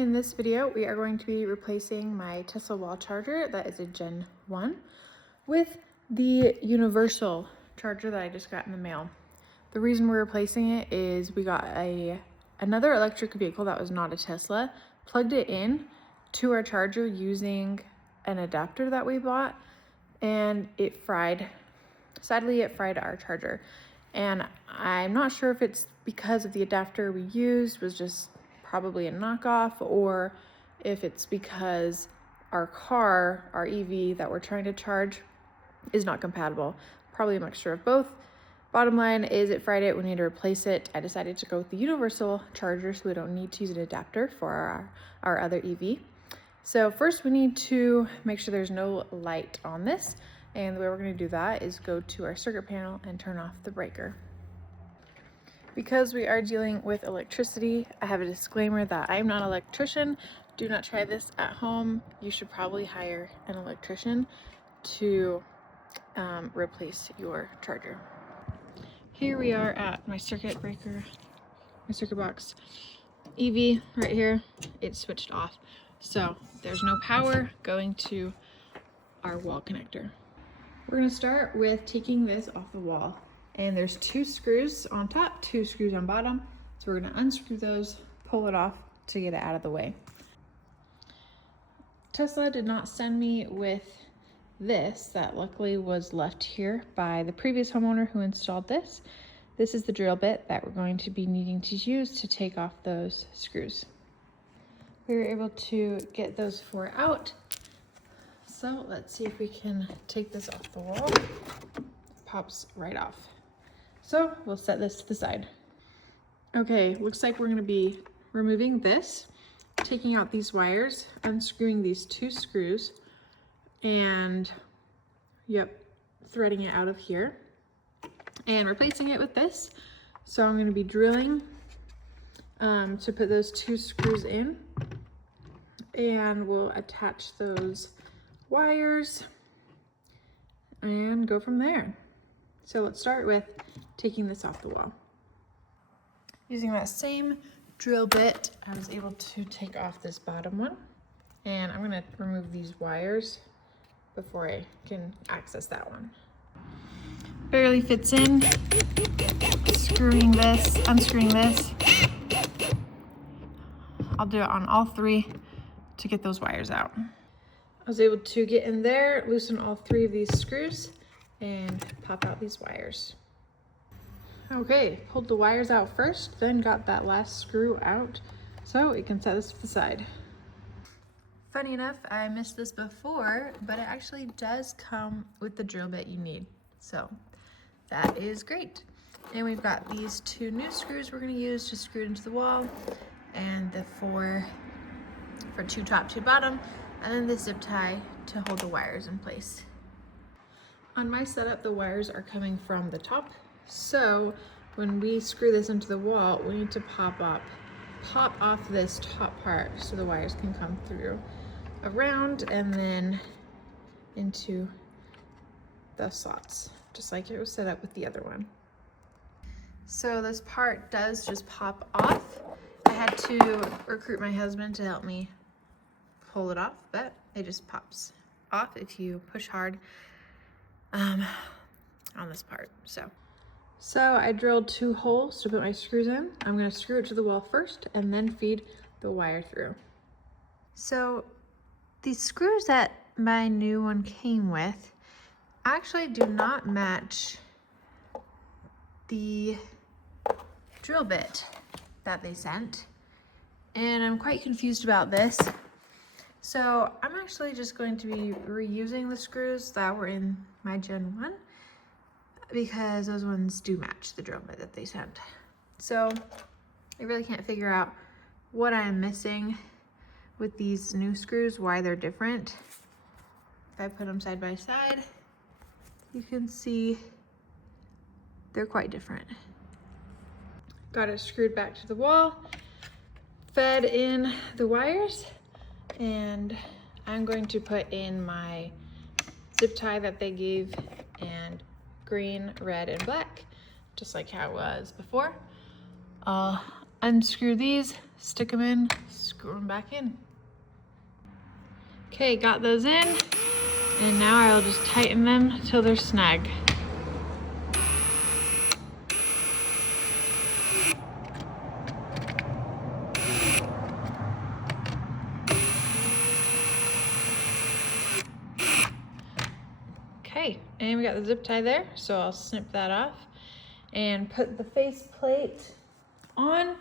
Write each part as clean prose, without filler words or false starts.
In this video, we are going to be replacing my Tesla wall charger that is a Gen 1 with the universal charger that I just got in the mail. The reason we're replacing it is we got another electric vehicle that was not a Tesla, plugged it in to our charger using an adapter that we bought, and it fried. Sadly, it fried our charger. And I'm not sure if it's because of the adapter we used was just probably a knockoff, or if it's because our car, our EV that we're trying to charge, is not compatible. Probably a mixture of both. Bottom line is it fried it, we need to replace it. I decided to go with the universal charger so we don't need to use an adapter for our other EV. So first we need to make sure there's no light on this. And the way we're going to do that is go to our circuit panel and turn off the breaker. Because we are dealing with electricity, I have a disclaimer that I'm not an electrician. Do not try this at home. You should probably hire an electrician to replace your charger. Here we are at my circuit breaker, my circuit box. EV right here, it's switched off. So there's no power going to our wall connector. We're going to start with taking this off the wall, and there's 2 screws on top, 2 screws on bottom. So we're going to unscrew those, pull it off to get it out of the way. Tesla did not send me with this that luckily was left here by the previous homeowner who installed this. This is the drill bit that we're going to be needing to use to take off those screws. We were able to get those 4 out. So let's see if we can take this off the wall. Pops right off. So we'll set this to the side. Okay, looks like we're going to be removing this, taking out these wires, unscrewing these 2 screws, and threading it out of here and replacing it with this. So I'm going to be drilling to put those 2 screws in, and we'll attach those wires and go from there. So let's start with taking this off the wall. Using that same drill bit, I was able to take off this bottom one, and I'm going to remove these wires before I can access that one. Barely fits in. Screwing this, unscrewing this. I'll do it on all 3 to get those wires out. I was able to get in there, loosen all 3 of these screws, and pop out these wires. Okay, pulled the wires out first, then got that last screw out, so we can set this to the side. Funny enough, I missed this before, but it actually does come with the drill bit you need, so that is great. And we've got these 2 new screws we're going to use to screw it into the wall, and the 4 for 2 top, 2 bottom, and then the zip tie to hold the wires in place. On my setup, the wires are coming from the top, so when we screw this into the wall, we need to pop off this top part so the wires can come through around and then into the slots, just like it was set up with the other one. So this part does just pop off. I had to recruit my husband to help me pull it off, but it just pops off if you push hard on this part. So I drilled 2 holes to put my screws in. I'm going to screw it to the wall first and then feed the wire through. So these screws that my new one came with actually do not match the drill bit that they sent, and I'm quite confused about this. So I'm actually just going to be reusing the screws that were in my Gen 1 because those ones do match the drill bit that they sent. So I really can't figure out what I'm missing with these new screws, why they're different. If I put them side by side, you can see they're quite different. Got it screwed back to the wall, fed in the wires, and I'm going to put in my zip tie that they gave, and green, red, and black, just like how it was before. I'll unscrew these, stick them in, screw them back in. Okay, got those in, and now I'll just tighten them till they're snug. Okay, and we got the zip tie there, so I'll snip that off and put the face plate on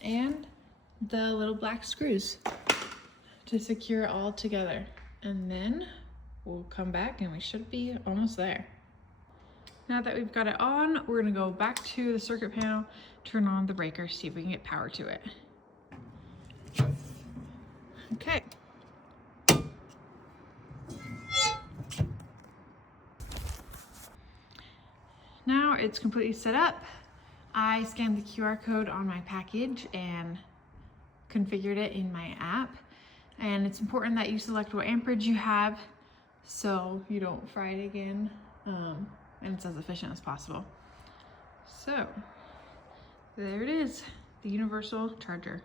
and the little black screws to secure it all together. And then we'll come back and we should be almost there. Now that we've got it on, we're gonna go back to the circuit panel, turn on the breaker, see if we can get power to it. Okay. Now it's completely set up. I scanned the QR code on my package and configured it in my app. And it's important that you select what amperage you have so you don't fry it again, and it's as efficient as possible. So there it is, the universal charger.